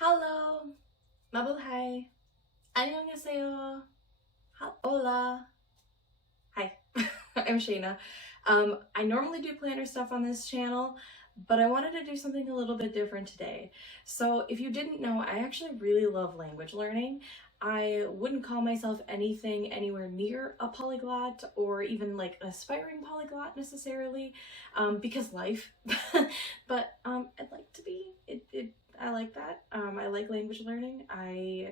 Hello, mabuhay, annyeonghaseyo, hola. Hi, I'm Shayna. I normally do planner stuff on this channel, but I wanted to do something a little bit different today. So if you didn't know, I actually really love language learning. I wouldn't call myself anything anywhere near a polyglot or even like an aspiring polyglot necessarily, because life, but I'd like to be. I like that. I like language learning. I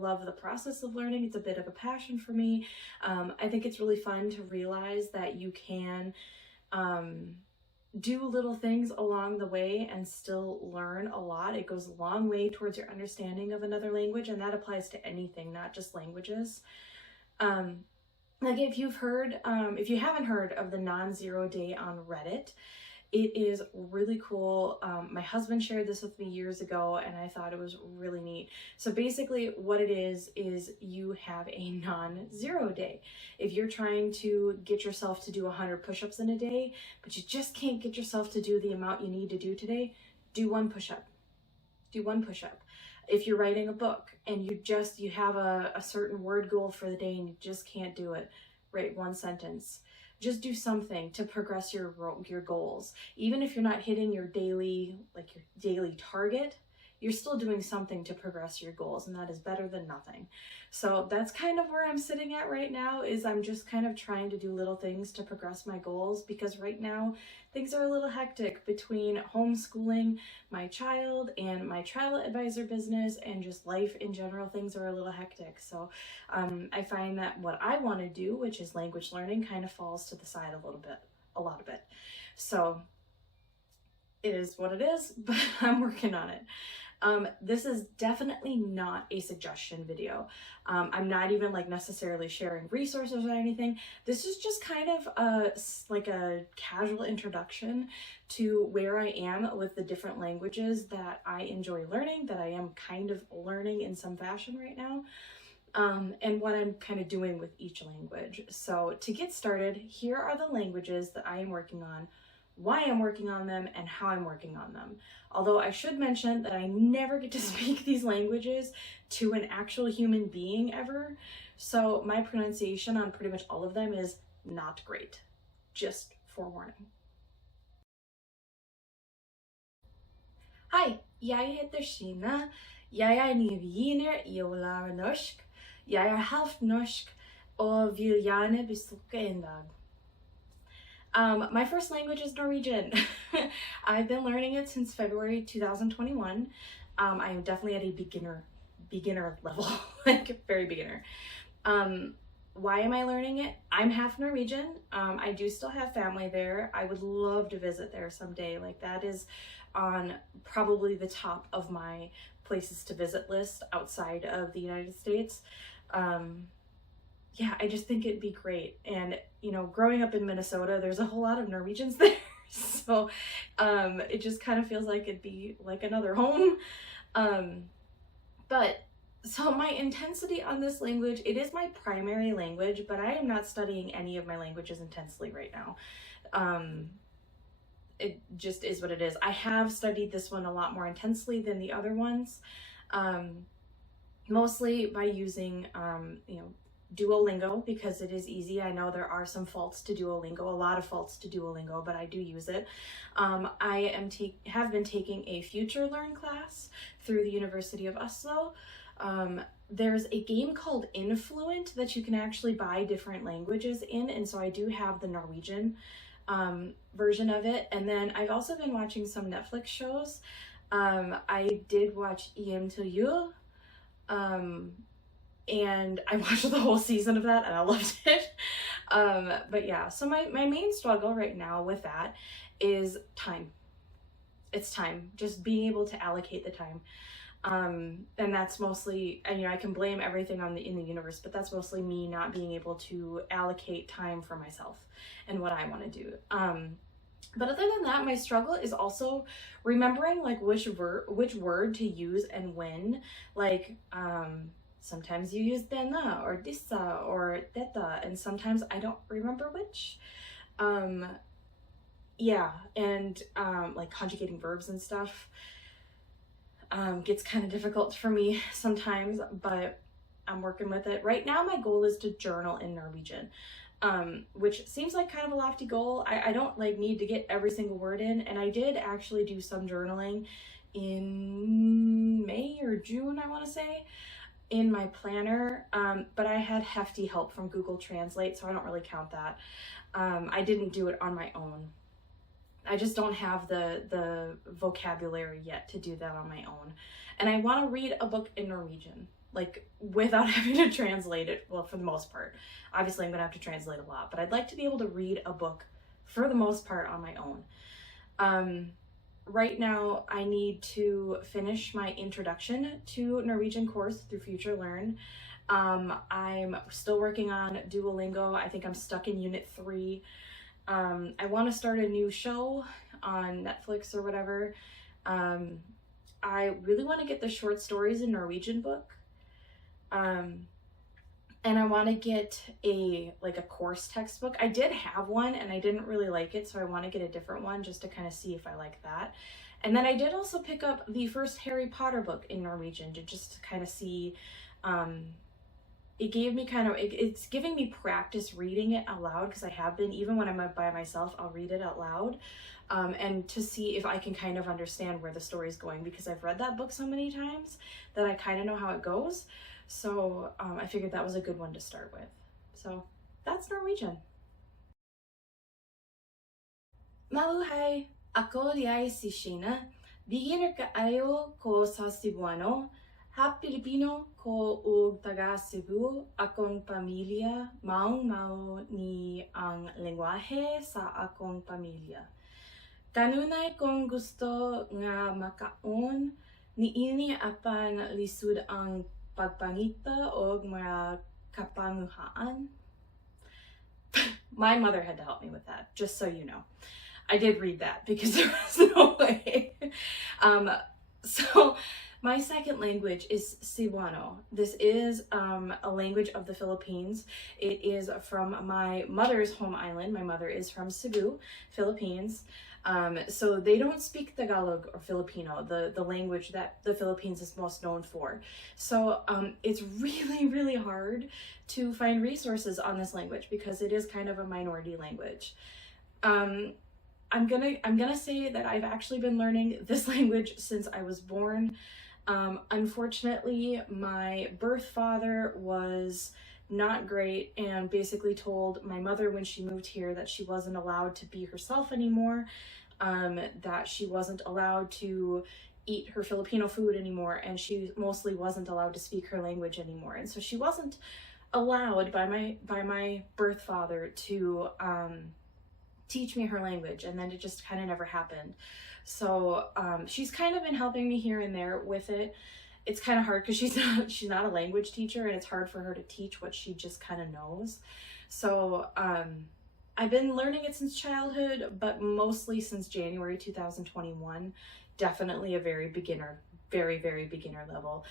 love the process of learning. It's a bit of a passion for me. I think it's really fun to realize that you can do little things along the way and still learn a lot. It goes a long way towards your understanding of another language, and that applies to anything, not just languages. Like if you haven't heard of the non-zero day on Reddit, it is really cool. My husband shared this with me years ago and I thought it was really neat. So basically what it is you have a non-zero day. If you're trying to get yourself to do 100 push-ups in a day, but you just can't get yourself to do the amount you need to do today, do one push-up. Do one push-up. If you're writing a book and you have a certain word goal for the day and you just can't do it, write one sentence. Just do something to progress your goals. Even if you're not hitting your daily target, you're still doing something to progress your goals, and that is better than nothing. So that's kind of where I'm sitting at right now, is I'm just kind of trying to do little things to progress my goals, because right now things are a little hectic between homeschooling my child and my travel advisor business and just life in general. Things are a little hectic. So I find that what I want to do, which is language learning, kind of falls to the side a lot of it. So it is what it is, but I'm working on it. This is definitely not a suggestion video. I'm not even like necessarily sharing resources or anything. This is just kind of a casual introduction to where I am with the different languages that I enjoy learning, that I am kind of learning in some fashion right now. And what I'm kind of doing with each language. So to get started, here are the languages that I am working on, why I'm working on them, and how I'm working on them. Although I should mention that I never get to speak these languages to an actual human being ever, so my pronunciation on pretty much all of them is not great. Just forewarning. Hei, jeg heter Shina. Jeg er nywiener i å lære norsk. Jeg er halvt norsk og vil gjerne besøke en dag. My first language is Norwegian. I've been learning it since February 2021. I am definitely at a beginner level, like very beginner. Why am I learning it? I'm half Norwegian. I do still have family there. I would love to visit there someday. Like that is on probably the top of my places to visit list outside of the United States. Yeah, I just think it'd be great. And, you know, growing up in Minnesota, there's a whole lot of Norwegians there. So it just kind of feels like it'd be like another home. So my intensity on this language, it is my primary language, but I am not studying any of my languages intensely right now. It just is what it is. I have studied this one a lot more intensely than the other ones, mostly by using, you know, Duolingo, because it is easy. I know there are some faults to Duolingo, a lot of faults to Duolingo, but I do use it. I have been taking a Future Learn class through the University of Oslo. There's a game called Influent that you can actually buy different languages in, and so I do have the Norwegian version of it. And then I've also been watching some Netflix shows. I did watch EM til Jul, and I watched the whole season of that and I loved it. But yeah, so my main struggle right now with that is time. It's time, just being able to allocate the time. And that's mostly, and you know, I can blame everything in the universe, but that's mostly me not being able to allocate time for myself and what I want to do. But other than that, my struggle is also remembering like which word to use and when. Like sometimes you use denne or dissa or detta, and sometimes I don't remember which. Yeah, and like conjugating verbs and stuff. Gets kind of difficult for me sometimes, but I'm working with it. Right now, my goal is to journal in Norwegian, which seems like kind of a lofty goal. I don't like need to get every single word in, and I did actually do some journaling in May or June, I want to say, in my planner, but I had hefty help from Google Translate, so I don't really count that. I didn't do it on my own. I just don't have the vocabulary yet to do that on my own. And I want to read a book in Norwegian, like without having to translate it. Well, for the most part. Obviously, I'm going to have to translate a lot, but I'd like to be able to read a book for the most part on my own. Right now, I need to finish my introduction to Norwegian course through Future Learn. I'm still working on Duolingo. I think I'm stuck in Unit 3. I want to start a new show on Netflix or whatever. I really want to get the short stories in Norwegian book. And I want to get a course textbook. I did have one and I didn't really like it, so I want to get a different one just to kind of see if I like that. And then I did also pick up the first Harry Potter book in Norwegian to just kind of see, it gave me it's giving me practice reading it out loud, because I have been, even when I'm by myself, I'll read it out loud, and to see if I can kind of understand where the story's going, because I've read that book so many times that I kind of know how it goes. So I figured that was a good one to start with. So that's Norwegian. Mabuhay! Ako diay si Sheena. Beginner kaayo ko sa Cebuano. Ha Pilipino ko ug taga Cebu, akong pamilya, maong-mao ni ang lengguwahe sa akong pamilya. Kanunay kong gusto nga makaon, niini apan lisud ang pagpangita og mga kapanguhaan. My mother had to help me with that, just so you know. I did read that because there was no way. So my second language is Cebuano. This is a language of the Philippines. It is from my mother's home island. My mother is from Cebu, Philippines. So they don't speak Tagalog or Filipino, the language that the Philippines is most known for. So it's really, really hard to find resources on this language because it is kind of a minority language. I'm gonna say that I've actually been learning this language since I was born. Unfortunately, my birth father was not great and basically told my mother when she moved here that she wasn't allowed to be herself anymore, that she wasn't allowed to eat her Filipino food anymore, and she mostly wasn't allowed to speak her language anymore. And so she wasn't allowed by my birth father to teach me her language, and then it just kind of never happened. So she's kind of been helping me here and there with it. It's kind of hard because she's not a language teacher, and it's hard for her to teach what she just kind of knows. So I've been learning it since childhood, but mostly since January 2021. Definitely a very beginner, very, very beginner level.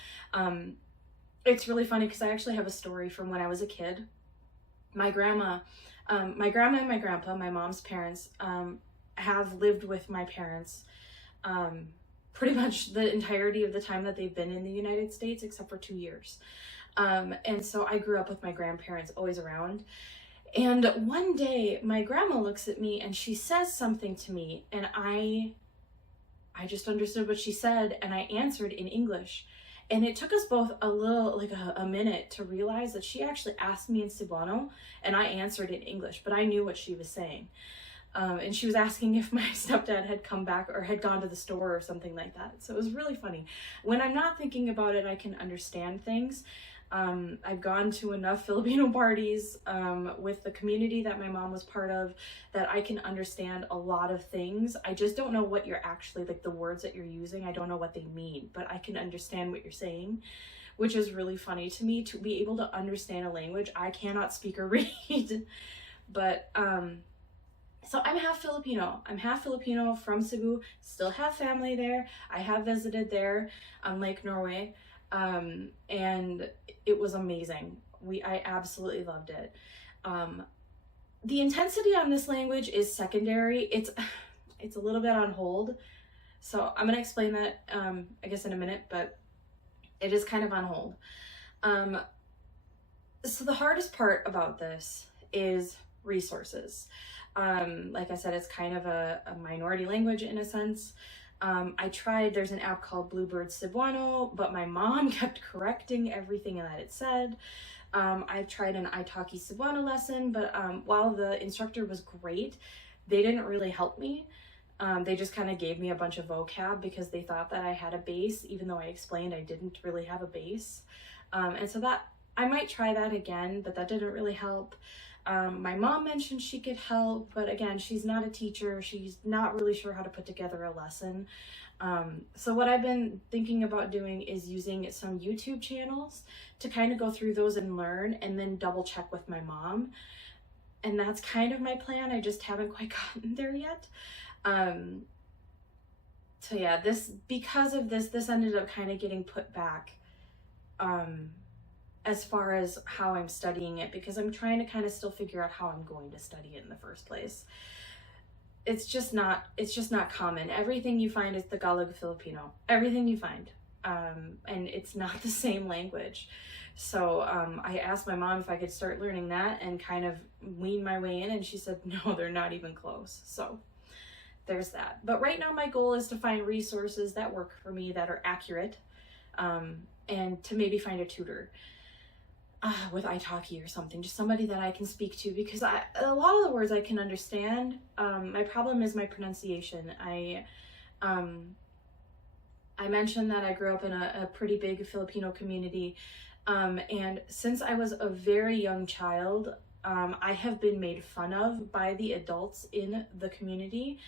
It's really funny because I actually have a story from when I was a kid. My grandma and my grandpa, my mom's parents, have lived with my parents pretty much the entirety of the time that they've been in the United States, except for 2 years. And so I grew up with my grandparents always around. And one day my grandma looks at me and she says something to me, and I just understood what she said, and I answered in English. And it took us both a little, like a minute to realize that she actually asked me in Cebuano and I answered in English, but I knew what she was saying. And she was asking if my stepdad had come back or had gone to the store or something like that. So it was really funny. When I'm not thinking about it, I can understand things. I've gone to enough Filipino parties with the community that my mom was part of that I can understand a lot of things. I just don't know what you're actually, like the words that you're using, I don't know what they mean, but I can understand what you're saying, which is really funny to me, to be able to understand a language I cannot speak or read. But so I'm half Filipino. I'm half Filipino from Cebu, still have family there. I have visited there on Lake Norway. And it was amazing. I absolutely loved it. The intensity on this language is secondary. It's a little bit on hold. So I'm gonna explain that, I guess in a minute, but it is kind of on hold. So the hardest part about this is resources. Like I said, it's kind of a minority language in a sense. I tried, there's an app called Bluebird Cebuano, but my mom kept correcting everything that it said. I tried an italki Cebuano lesson, but while the instructor was great, they didn't really help me. They just kind of gave me a bunch of vocab because they thought that I had a base, even though I explained I didn't really have a base. And so that I might try that again, but that didn't really help. My mom mentioned she could help, but again, she's not a teacher. She's not really sure how to put together a lesson. So what I've been thinking about doing is using some YouTube channels to kind of go through those and learn, and then double check with my mom. And that's kind of my plan. I just haven't quite gotten there yet. So yeah, because of this ended up kind of getting put back, as far as how I'm studying it, because I'm trying to kind of still figure out how I'm going to study it in the first place. It's just not common. Everything you find is Tagalog Filipino. Everything you find. And it's not the same language. So I asked my mom if I could start learning that and kind of wean my way in, and she said, no, they're not even close. So there's that. But right now my goal is to find resources that work for me, that are accurate, and to maybe find a tutor with italki or something, just somebody that I can speak to, because a lot of the words I can understand. My problem is my pronunciation. I mentioned that I grew up in a pretty big Filipino community, and since I was a very young child, I have been made fun of by the adults in the community.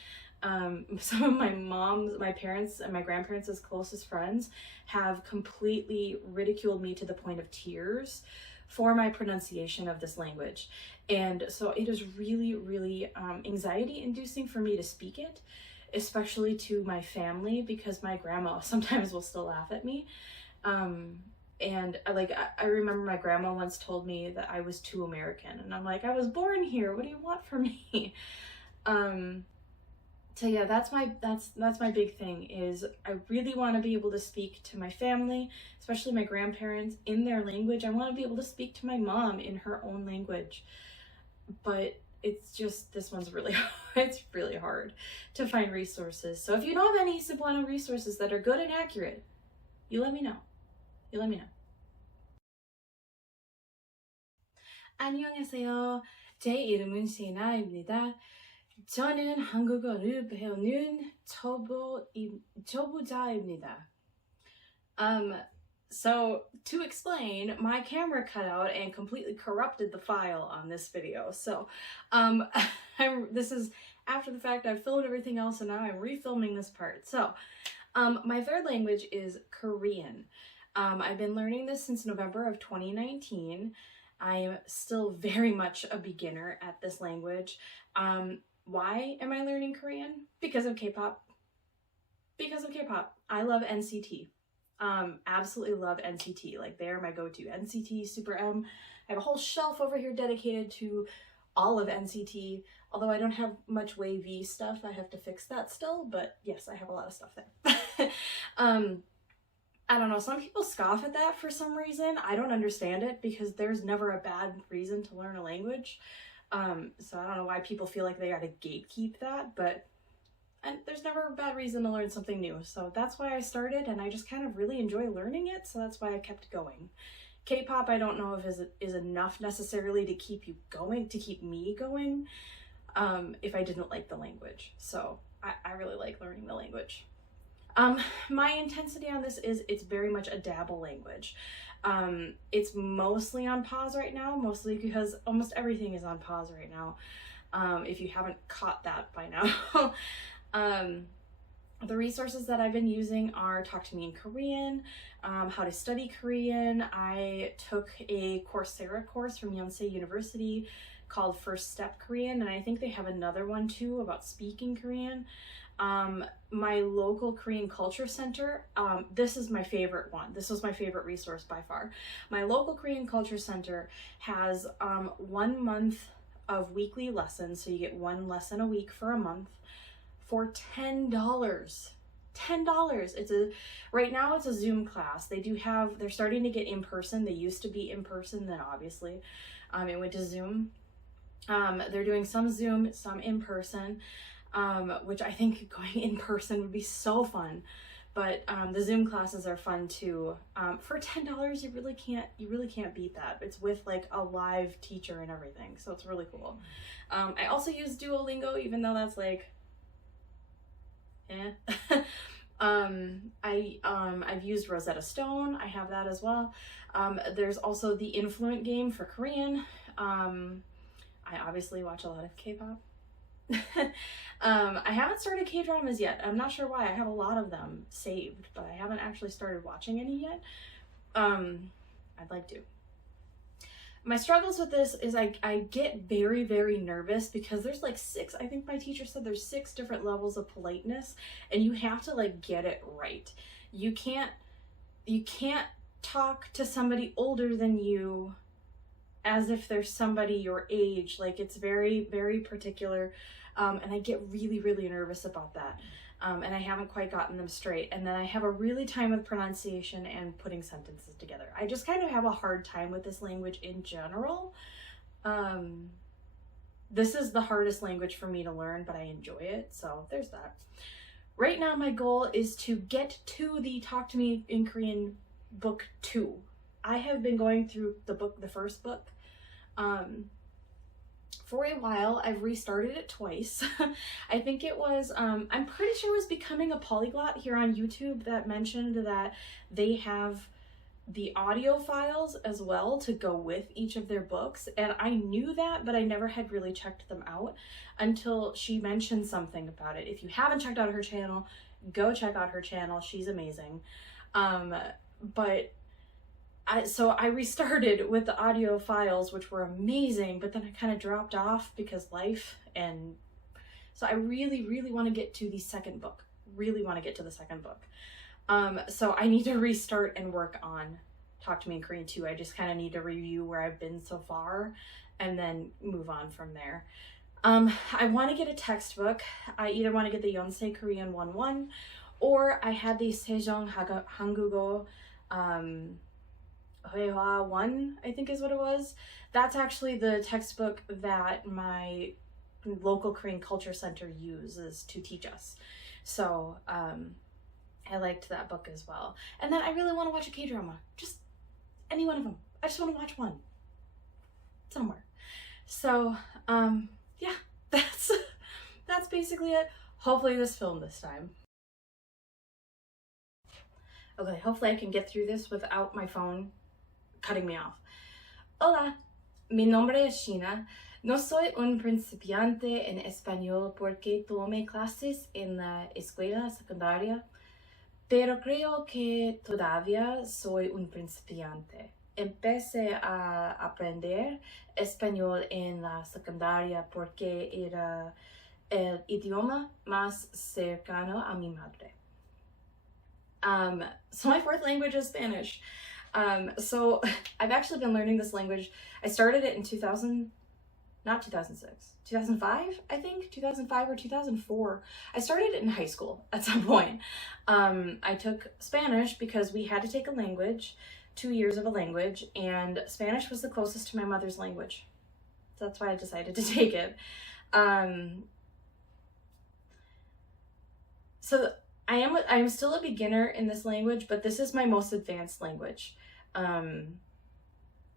Some of my parents and my grandparents' closest friends have completely ridiculed me to the point of tears for my pronunciation of this language. And so it is really, really anxiety inducing for me to speak it, especially to my family, because my grandma sometimes will still laugh at me. And I remember my grandma once told me that I was too American, and I'm like, I was born here. What do you want from me? So yeah, that's my big thing, is I really want to be able to speak to my family, especially my grandparents, in their language. I want to be able to speak to my mom in her own language. But it's just, this one's really it's really hard to find resources. So if you know of any Cebuano resources that are good and accurate, you let me know. 안녕하세요. 제 이름은 시나입니다. 저는 한국어를 배우는 초보자입니다. So to explain, my camera cut out and completely corrupted the file on this video. So this is after the fact. I've filmed everything else, and now I'm refilming this part. So my third language is Korean. I've been learning this since November of 2019. I am still very much a beginner at this language. Why am I learning Korean? Because of K-pop. I love NCT. Absolutely love NCT. Like, they're my go-to. NCT, Super M. I have a whole shelf over here dedicated to all of NCT. Although I don't have much wavy stuff, I have to fix that still. But yes, I have a lot of stuff there. I don't know, some people scoff at that for some reason. I don't understand it, because there's never a bad reason to learn a language. So I don't know why people feel like they gotta gatekeep that, but there's never a bad reason to learn something new. So that's why I started, and I just kind of really enjoy learning it, so that's why I kept going. K-pop, I don't know if is enough necessarily to keep you going, to keep me going, if I didn't like the language. So I really like learning the language. My intensity on this is, it's very much a dabble language. It's mostly on pause right now, mostly because almost everything is on pause right now, if you haven't caught that by now. The resources that I've been using are Talk to Me in Korean, How to Study Korean. I took a Coursera course from Yonsei University called First Step Korean, and I think they have another one too about speaking Korean. My local Korean Culture Center, this is my favorite one. This was my favorite resource by far. My local Korean Culture Center has 1 month of weekly lessons, so you get one lesson a week for a month, for $10. $10. Right now it's a Zoom class. They're starting to get in person. They used to be in person, then obviously it went to Zoom. They're doing some Zoom, some in person, which I think going in person would be so fun. But the Zoom classes are fun too. For $10, you really can't beat that. It's with like a live teacher and everything, so it's really cool. I also use Duolingo, even though that's like, I've used Rosetta Stone. I have that as well. There's also the Influent game for Korean. I obviously watch a lot of K-pop. I haven't started K-dramas yet. I'm not sure why. I have a lot of them saved, but I haven't actually started watching any yet. I'd like to. My struggles with this is I get very, very nervous because there's like I think my teacher said there's 6 different levels of politeness, and you have to like get it right. You can't talk to somebody older than you as if they're somebody your age. Like, it's very, very particular. And I get really, really nervous about that. And I haven't quite gotten them straight. And then I have a really time with pronunciation and putting sentences together. I just kind of have a hard time with this language in general. This is the hardest language for me to learn, but I enjoy it. So there's that. Right now, my goal is to get to the Talk to Me in Korean book 2. I have been going through the first book. For a while. I've restarted it twice. I think it was, I'm pretty sure it was Becoming a Polyglot here on YouTube that mentioned that they have the audio files as well to go with each of their books. And I knew that, but I never had really checked them out until she mentioned something about it. If you haven't checked out her channel, go check out her channel. She's amazing. So I restarted with the audio files, which were amazing, but then I kind of dropped off because life, and so I really, really want to get to the second book. Really want to get to the second book. So I need to restart and work on Talk to Me in Korean 2. I just kind of need to review where I've been so far and then move on from there. I want to get a textbook. I either want to get the Yonsei Korean 1-1, or I had the Sejong Hangugo, Hoehwa 1, I think is what it was. That's actually the textbook that my local Korean Culture Center uses to teach us. So I liked that book as well. And then I really want to watch a K-drama. Just any one of them. I just want to watch one. Somewhere. So yeah, that's basically it. Hopefully this filmed this time. Okay, hopefully I can get through this without my phone cutting me off. Hola, mi nombre es Sheena. No soy un principiante en español porque tomé clases en la escuela secundaria, pero creo que todavía soy un principiante. Empecé a aprender español en la secundaria porque era el idioma más cercano a mi madre. So my 4th language is Spanish. So I've actually been learning this language. I started it in 2005, I think, 2005 or 2004. I started it in high school at some point. I took Spanish because we had to take a language, 2 years of a language, and Spanish was the closest to my mother's language. So that's why I decided to take it. So I am still a beginner in this language, but this is my most advanced language.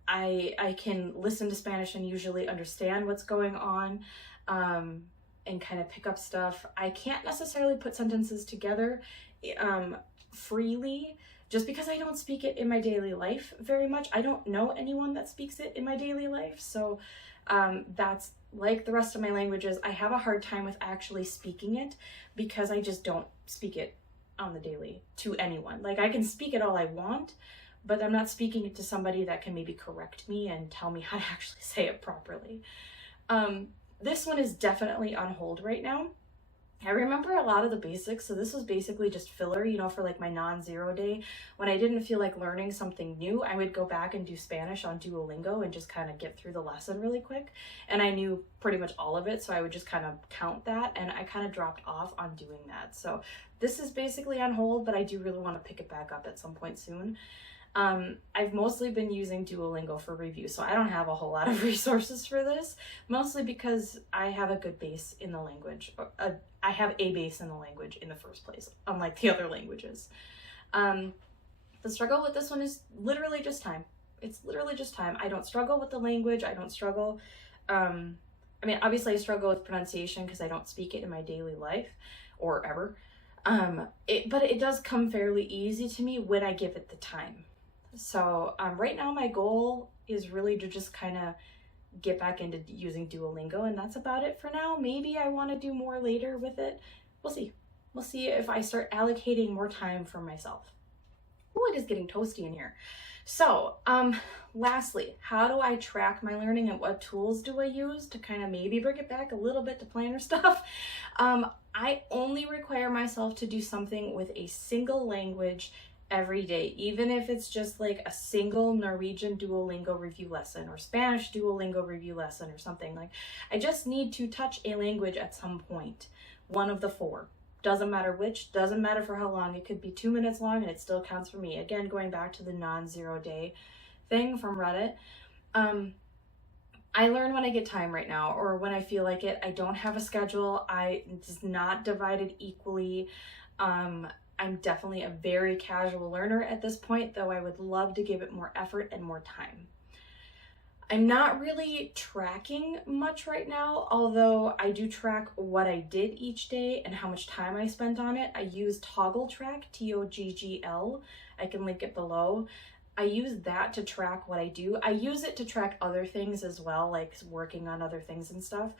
I can listen to Spanish and usually understand what's going on, and kind of pick up stuff. I can't necessarily put sentences together freely, just because I don't speak it in my daily life very much. I don't know anyone that speaks it in my daily life, so that's like the rest of my languages. I have a hard time with actually speaking it because I just don't speak it on the daily to anyone. Like, I can speak it all I want, but I'm not speaking it to somebody that can maybe correct me and tell me how to actually say it properly. This one is definitely on hold right now. I remember a lot of the basics, so this was basically just filler, you know, for like my non-zero day. When I didn't feel like learning something new, I would go back and do Spanish on Duolingo and just kind of get through the lesson really quick. And I knew pretty much all of it, so I would just kind of count that, and I kind of dropped off on doing that. So this is basically on hold, but I do really want to pick it back up at some point soon. I've mostly been using Duolingo for review, so I don't have a whole lot of resources for this, mostly because I have a good base in the language. I have a base in the language in the first place, unlike the other languages. The struggle with this one is literally just time. It's literally just time. I don't struggle with the language. I don't struggle. I mean, obviously I struggle with pronunciation because I don't speak it in my daily life or ever. But it does come fairly easy to me when I give it the time. So right now my goal is really to just kind of get back into using Duolingo, and that's about it for now. Maybe I want to do more later with it. We'll see. We'll see if I start allocating more time for myself. Oh, it is getting toasty in here. So lastly, how do I track my learning and what tools do I use to kind of maybe bring it back a little bit to planner stuff? I only require myself to do something with a single language every day, even if it's just like a single Norwegian Duolingo review lesson or Spanish Duolingo review lesson or something. Like, I just need to touch a language at some point, one of the 4. Doesn't matter which, doesn't matter for how long. It could be 2 minutes long and it still counts for me. Again, going back to the non-zero day thing from Reddit. I learn when I get time right now, or when I feel like it. I don't have a schedule. It's not divided equally. I'm definitely a very casual learner at this point, though I would love to give it more effort and more time. I'm not really tracking much right now, although I do track what I did each day and how much time I spent on it. I use Toggle Track, Toggl. I can link it below. I use that to track what I do. I use it to track other things as well, like working on other things and stuff.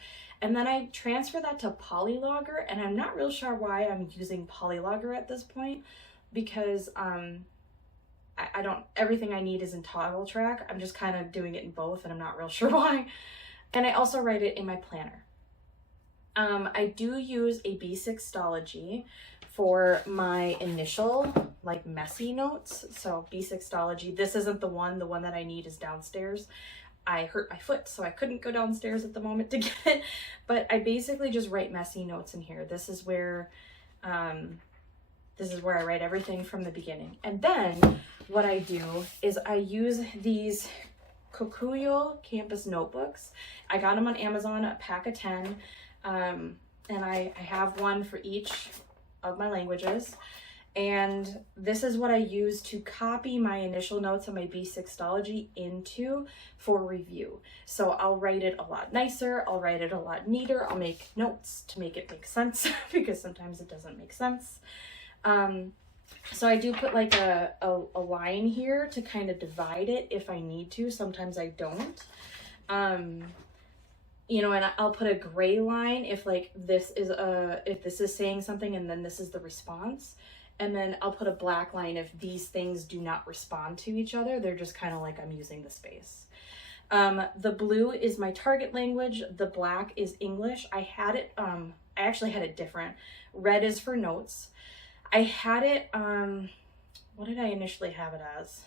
And then I transfer that to Polylogger, and I'm not real sure why I'm using Polylogger at this point, because I don't, everything I need is in Toggle Track. I'm just kind of doing it in both, and I'm not real sure why. And I also write it in my planner. I do use a B6tology for my initial, like, messy notes. So B6tology, this isn't the one that I need is downstairs. I hurt my foot, so I couldn't go downstairs at the moment to get it, but I basically just write messy notes in here. This is where I write everything from the beginning. And then what I do is I use these Kokuyo campus notebooks. I got them on Amazon, a pack of 10, and I have one for each of my languages. And this is what I use to copy my initial notes on my B6tology into for review. So I'll write it a lot nicer, I'll write it a lot neater, I'll make notes to make it make sense because sometimes it doesn't make sense. So I do put like a line here to kind of divide it if I need to. Sometimes I don't. You know, and I'll put a gray line if like this is saying something and then this is the response. And then I'll put a black line if these things do not respond to each other. They're just kind of like I'm using the space. The blue is my target language. The black is English. I actually had it different. Red is for notes. I had it, what did I initially have it as?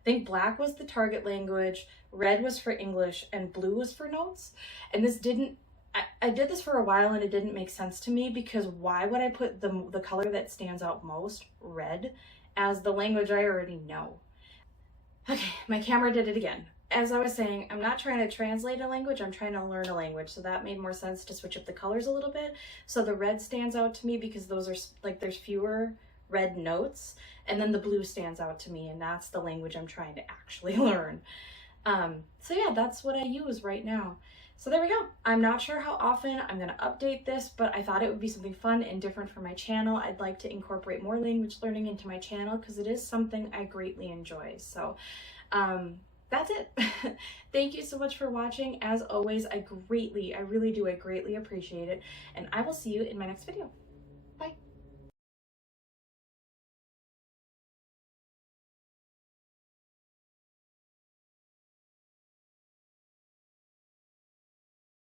I think black was the target language, red was for English, and blue was for notes. And this didn't, I did this for a while and it didn't make sense to me, because why would I put the color that stands out most, red, as the language I already know? Okay, my camera did it again. As I was saying, I'm not trying to translate a language, I'm trying to learn a language. So that made more sense to switch up the colors a little bit. So the red stands out to me because those are like, there's fewer red notes. And then the blue stands out to me, and that's the language I'm trying to actually learn. So yeah, that's what I use right now. So there we go. I'm not sure how often I'm going to update this, but I thought it would be something fun and different for my channel. I'd like to incorporate more language learning into my channel because it is something I greatly enjoy. So that's it. Thank you so much for watching. As always, I really do greatly appreciate it, and I will see you in my next video.